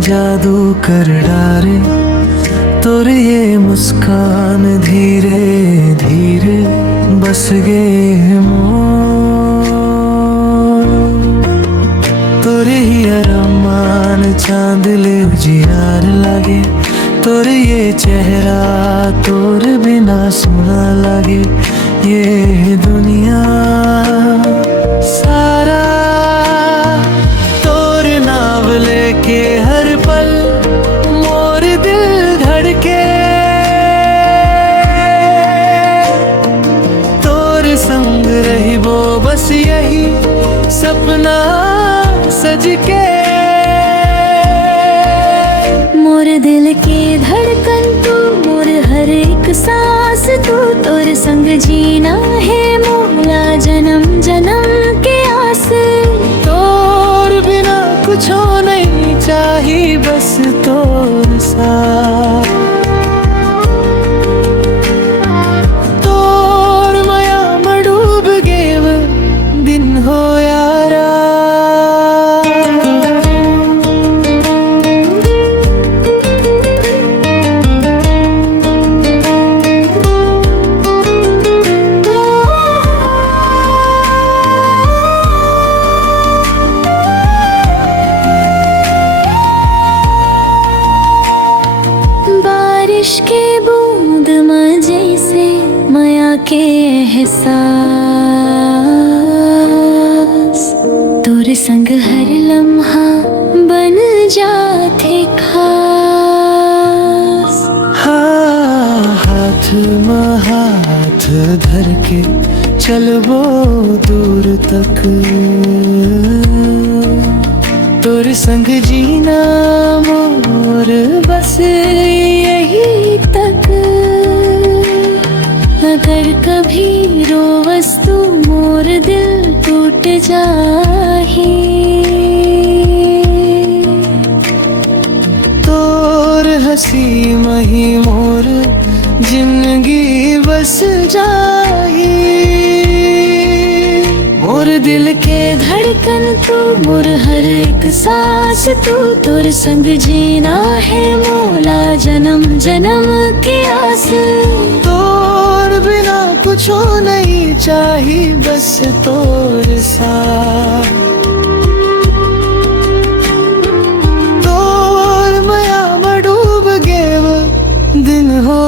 जादू कर डारे तोर ये मुस्कान धीरे धीरे बस गे तोरे ही अरमान चांद ले उजियार लागे तोर ये चेहरा तोर बिना सुना लागे ये दुनिया सारा तोर नाम लेके हर पल मोर दिल धड़के तोर संग रही वो बस यही सपना सज के मोर दिल के धड़कन तू मोर हर एक सांस तू तोर संग जीना है मोला जन्म जन्म के आस तोर बिना कुछ नहीं चाहिए बस तोर साथ तोर माया में डूब गेव दिन हो यारा बारिश के बूंद में जैसे माया के एहसास तोर संग हर लम्हा बन जाते खास हाँ हाथ में हाथ धर के चलबो दूर तक तोर संग जीना मोर बस यही तक अगर कभी रोवस तू मोर दिल टूट जाही तोर हंसी मही मोर जिंदगी बस जाही मोर दिल के धड़कन तू मोर हर एक सांस तू तोर संग जीना है मोला जन्म जन्म के आस तोर बिना कुछ नहीं चाहिए बस तोर साथ तोर माया में डूब गेव दिन हो